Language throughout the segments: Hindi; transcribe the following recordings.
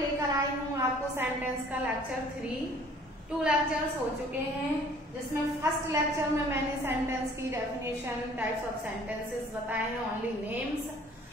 लेकर आई हूँ आपको सेंटेंस का लेक्चर 3। 2 लेक्चर्स हो चुके हैं, जिसमें फर्स्ट लेक्चर में मैंने सेंटेंस की डेफिनेशन, टाइप्स ऑफ सेंटेंसेस बताए हैं, only names,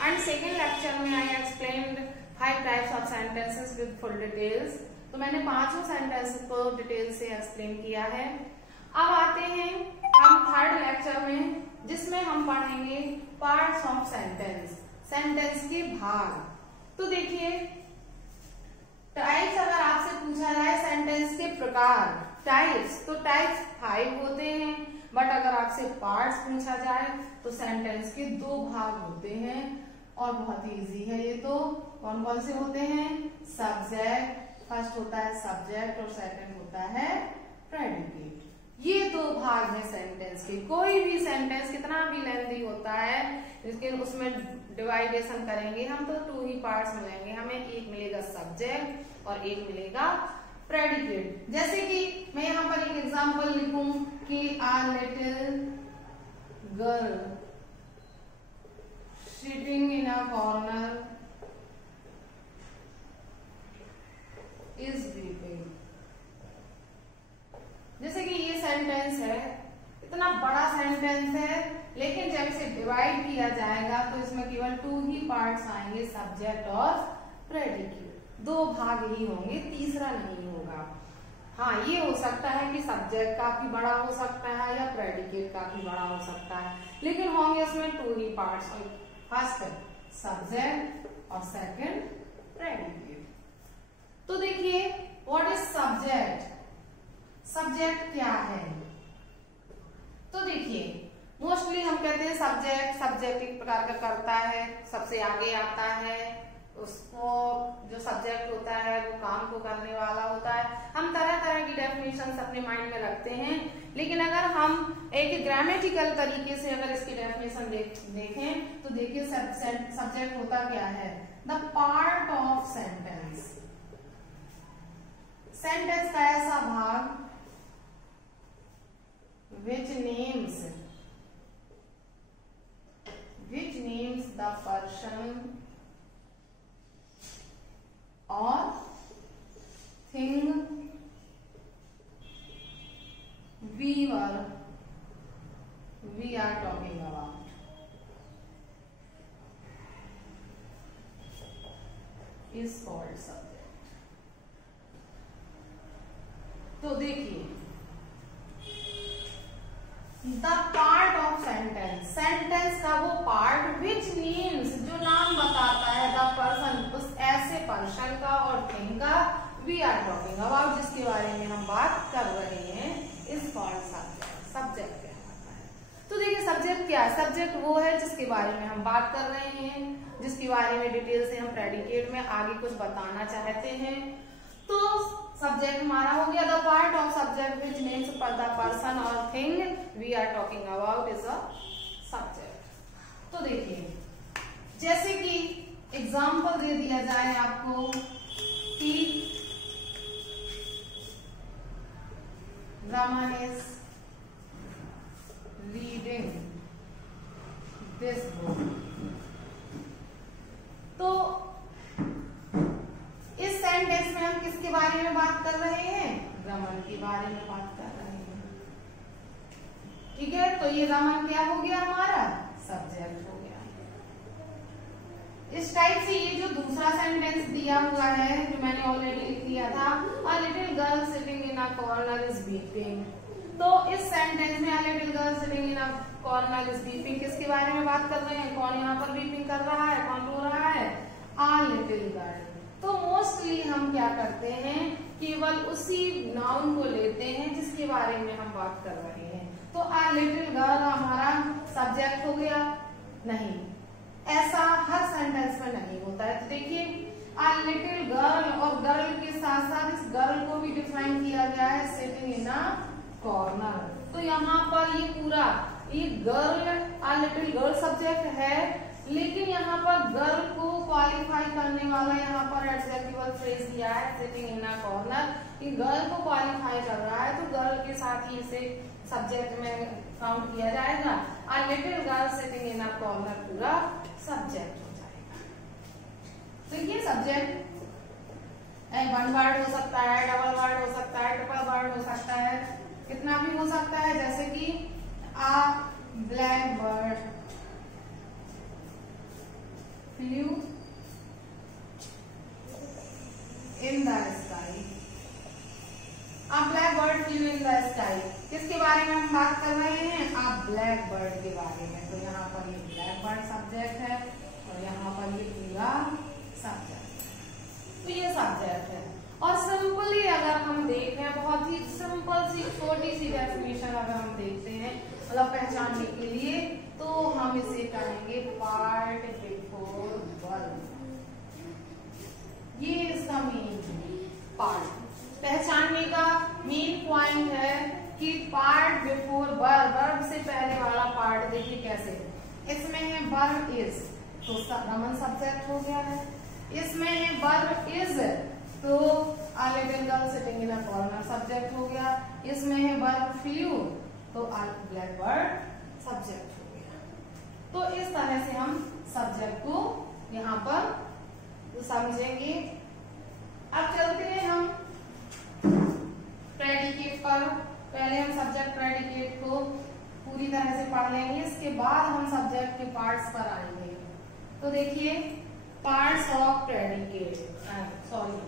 and second lecture में I explained 5 types of sentences with full details. तो मैंने 5 सेंटेंस को डिटेल से एक्सप्लेन किया है। अब आते हैं हम थर्ड लेक्चर में, जिसमें हम पढ़ेंगे पार्ट्स ऑफ सेंटेंस, सेंटेंस के भाग। तो देखिए, टाइप्स अगर आपसे पूछा जाए सेंटेंस के प्रकार, टाइप्स, तो टाइप्स 5 होते हैं, बट अगर आपसे पार्ट्स पूछा जाए तो सेंटेंस के 2 भाग होते हैं और बहुत ही इजी है ये। तो कौन कौन से होते हैं? सब्जेक्ट, फर्स्ट होता है सब्जेक्ट और सेकंड होता है प्रेडिकेट। ये 2 भाग हैं सेंटेंस के। कोई भी सेंटेंस कितना भी लेंथी होता है, लेकिन उसमें डिवाइडेशन करेंगे हम तो 2 ही पार्ट्स मिलेंगे हमें, एक मिलेगा सब्जेक्ट और एक मिलेगा प्रेडिकेट। जैसे कि मैं यहाँ पर एक एग्जांपल लिखूं कि आ little girl sitting in a corner is weeping. जैसे कि ये सेंटेंस है, इतना बड़ा सेंटेंस है, लेकिन जब इसे डिवाइड किया जाएगा तो इसमें केवल 2 ही पार्ट्स आएंगे, सब्जेक्ट और प्रेडिकेट। 2 भाग ही होंगे, तीसरा नहीं होगा। हाँ, ये हो सकता है कि सब्जेक्ट काफी बड़ा हो सकता है या प्रेडिकेट काफी बड़ा हो सकता है, लेकिन होंगे इसमें 2 ही पार्ट्स, फर्स्ट सब्जेक्ट और सेकंड प्रेडिकेट। तो देखिए, व्हाट इज सब्जेक्ट? सब्जेक्ट क्या है? तो देखिए, मोस्टली हम कहते हैं सब्जेक्ट एक प्रकार का करता है, सबसे आगे आता है, उसको जो सब्जेक्ट होता है वो काम को करने वाला होता है। हम तरह तरह की डेफिनेशंस अपने माइंड में रखते हैं, लेकिन अगर हम एक ग्रामेटिकल तरीके से अगर इसकी डेफिनेशन देखें तो देखिए, सब्जेक्ट होता क्या है? The part of sentence. Sentence का ऐसा भाग which names the person or thing we are talking about is called subject। तो देखिए, the part of sentence, sentence का वो पार्ट विच मीन्स, जो नाम बताता है, द पर्सन, उस ऐसे पर्सन का और थिंग का, वी आर टॉकिंग अबाउट, जिसके बारे में हम बात कर रहे हैं, इज कॉल्ड सब्जेक्ट। सब्जेक्ट कहलाता है। तो देखिए, सब्जेक्ट क्या है? सब्जेक्ट वो है जिसके बारे में हम बात कर रहे हैं, जिसके बारे में डिटेल से हम प्रेडिकेट में आगे कुछ बताना चाहते हैं। तो सब्जेक्ट हमारा हो गया, the part of subject which means the person और thing we are talking about is a subject. तो देखिए, जैसे कि एग्जाम्पल दे दिया जाए आपको कि Raman is reading this book. तो इस सेंटेंस में हम किसके बारे में बात कर रहे हैं? रमन के बारे में बात कर रहे हैं। ठीक है, तो ये रमन क्या हो गया? हमारा सब्जेक्ट हो गया। इस टाइप से ये जो दूसरा सेंटेंस दिया हुआ है, जो मैंने ऑलरेडी लिख दिया था, a little girl sitting in a corner is weeping. तो इस सेंटेंस में a little girl sitting in a corner is weeping, किसके बारे में बात कर रहे हैं? कौन यहाँ पर वीपिंग कर रहा है, कौन रो रहा है? A little girl. तो मोस्टली हम क्या करते हैं, केवल उसी नाउन को लेते हैं जिसके बारे में हम बात कर रहे हैं। तो अ लिटिल गर्ल हमारा सब्जेक्ट हो गया? नहीं, ऐसा हर सेंटेंस में नहीं होता है। तो देखिए, अ लिटिल गर्ल, और गर्ल के साथ साथ इस गर्ल को भी डिफाइन किया गया है, सिटिंग इन अ कॉर्नर। तो यहाँ पर ये पूरा ये girl, a little girl subject है, लेकिन यहाँ पर गर्ल को क्वालिफाई करने वाला यहाँ पर एडजेक्टिवल फ्रेज दिया है, सिटिंग इन अ कॉर्नर। कि गर्ल को क्वालिफाई कर रहा है, तो गर्ल के साथ ही इसे सब्जेक्ट में काउंट किया जाएगा। A little girl sitting in a corner पूरा सब्जेक्ट हो जाएगा। देखिए, सब्जेक्ट वन वर्ड हो सकता है, डबल वर्ड हो सकता है, ट्रिपल वर्ड हो सकता है, कितना भी हो सकता है, जैसे कि a black bird flew in the sky. अब black bird flew in the sky किसके बारे में हम बात कर रहे हैं? अब ब्लैक बर्ड के बारे में। तो यहाँ पर ये ब्लैक बर्ड सब्जेक्ट है और यहाँ पर ये पूरा सब्जेक्ट। तो ये सब्जेक्ट है और सिंपली अगर हम देखें, बहुत ही सिंपल सी छोटी सी डेफिनेशन अगर हम देखते हैं मतलब पहचानने के लिए, तो हम इसे कहेंगे पार्ट बिफोर वर्ब। ये इसका मीनिंग है। पार्ट पहचानने का मेन पॉइंट है कि पार्ट बिफोर वर्ब, वर्ब से पहले वाला पार्ट देखिए कैसे, इसमें है वर्ब इज, तो रमन सब्जेक्ट हो गया है। इसमें है वर्ब इज, तो a little girl sitting in a corner subject हो गया। इसमें है वर्ब फ्लू, तो ब्लैक बर्ड सब्जेक्ट हो गया। तो इस तरह से हम सब्जेक्ट को यहाँ पर समझेंगे। अब चलते हैं हम प्रेडिकेट पर। पहले हम सब्जेक्ट प्रेडिकेट को पूरी तरह से पढ़ लेंगे, इसके बाद हम सब्जेक्ट के पार्ट्स पर आएंगे। तो देखिए पार्ट्स ऑफ प्रेडिकेट, सॉरी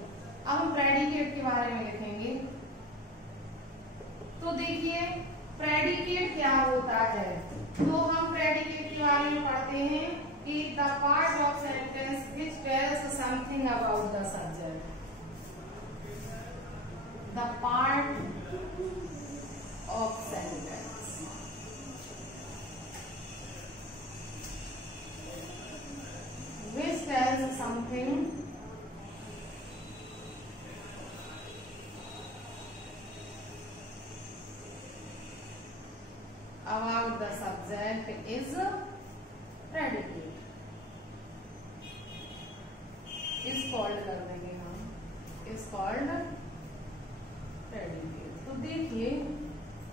अब हम प्रेडिकेट के बारे में लिखेंगे। तो देखिए प्रेडिकेट क्या होता है, तो हम प्रेडिकेट के बारे में पढ़ते हैं कि the part of sentence which tells something about the subject. The part of sentence which tells something about the subject is predicate, is called कर देंगे हम, is called predicate। तो देखिए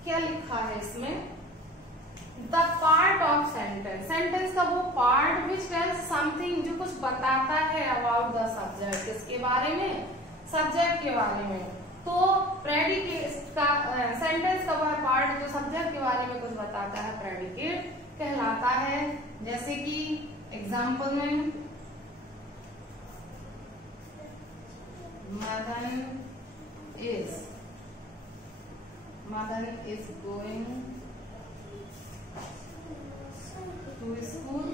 क्या लिखा है इसमें, the part of sentence, sentence का वो पार्ट which tells something, जो कुछ बताता है about the subject, किसके बारे में? सब्जेक्ट के बारे में। तो प्रेडिकेट का सेंटेंस का वह पार्ट जो सब्जेक्ट के बारे में कुछ बताता है प्रेडिकेट कहलाता है। जैसे कि एग्जांपल में Madan is going to school.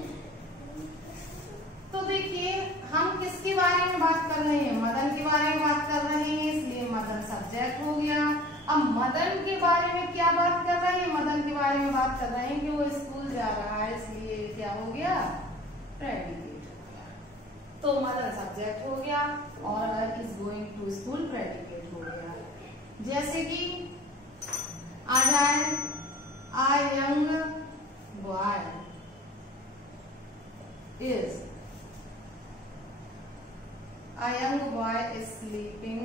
तो देखिए हम किसके बारे में बात कर रहे हैं? मदन के बारे में बात कर रहे हैं, इसलिए मदन सब्जेक्ट हो गया। अब मदन के बारे में क्या बात कर रहे हैं? मदन के बारे में बात कर रहे हैं कि वो स्कूल जा रहा है, इसलिए क्या हो गया? प्रेडिकेट हो गया। तो मदन सब्जेक्ट हो गया और is going to school predicate हो गया। जैसे कि आ जाए a young boy is, a young boy is sleeping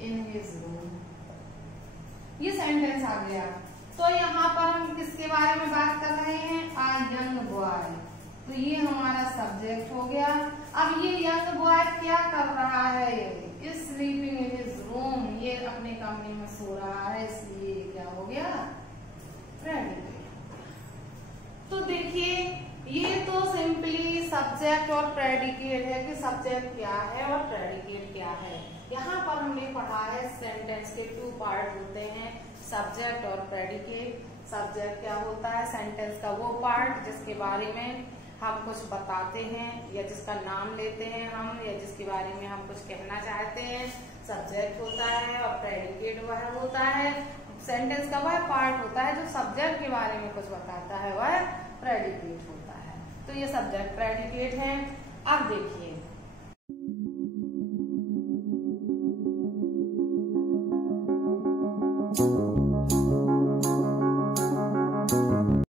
in his room। ये सेंटेंस आ गया। तो यहाँ पर हम किसके बारे में बात कर रहे हैं? a young boy। तो ये हमारा सब्जेक्ट हो गया। अब ये young boy क्या कर रहा है? is sleeping in his room, ये अपने कमरे में सो रहा है, इसलिए क्या हो गया? प्रेडिकेट। तो देखिए ये तो सिंपली सब्जेक्ट और प्रेडिकेट है कि सब्जेक्ट क्या है और प्रेडिकेट क्या है। यहाँ पर हमने पढ़ा है सेंटेंस के टू पार्ट होते हैं, सब्जेक्ट और प्रेडिकेट। सब्जेक्ट क्या होता है? सेंटेंस का वो पार्ट जिसके बारे में हम कुछ बताते हैं या जिसका नाम लेते हैं हम, या जिसके बारे में हम कुछ कहना चाहते हैं, सब्जेक्ट होता है। और प्रेडिकेट वह होता है, सेंटेंस का वह पार्ट होता है जो सब्जेक्ट के बारे में कुछ बताता है, वह प्रेडिकेट होता है। तो ये सब्जेक्ट प्रेडिकेट है। अब देखिए